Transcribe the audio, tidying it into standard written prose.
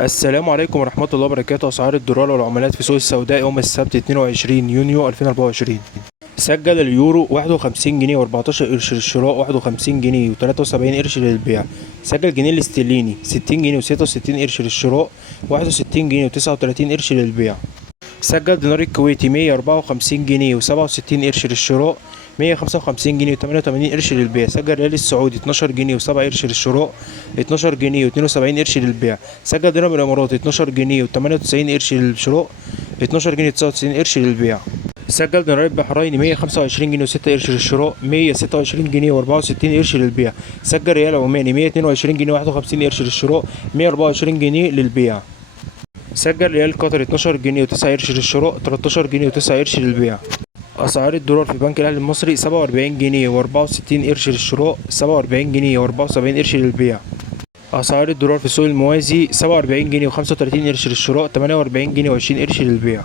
السلام عليكم ورحمة الله وبركاته. أسعار الدولار والعملات في سوق السوداء يوم السبت 22 يونيو 2024. سجل اليورو 51 جنيه و14 قرش للشراء، 51 جنيه و73 قرش للبيع. سجل الجنيه الاسترليني 60 جنيه و66 قرش للشراء، 61 جنيه و39 قرش للبيع. سجل دينار الكويتي 154 جنيه و67 قرش للشراء، 155 جنيه و88 قرش للبيع. سجل ريال السعودي 12 جنيه و7 قرش للشراء، 12 جنيه و72 قرش للبيع. سجل درهم الاماراتي 12 جنيه و98 قرش للشراء، 12 جنيه و99 قرش للبيع. سجل دينار البحريني 125 جنيه و6 قرش للشراء، 126 جنيه و64 قرش للبيع. سجل ريال عماني 122 جنيه و51 قرش للشراء، 124 جنيه للبيع. سجل ريال قطر 12 جنيه و9 قرش للشراء، 13 جنيه و9 قرش للبيع. أسعار الدولار في بنك الأهلي المصري 47 جنيه و64 قرش للشراء، 47 جنيه و74 قرش للبيع. أسعار الدولار في السوق الموازي 47 جنيه و35 قرش للشراء، 48 جنيه و20 قرش للبيع.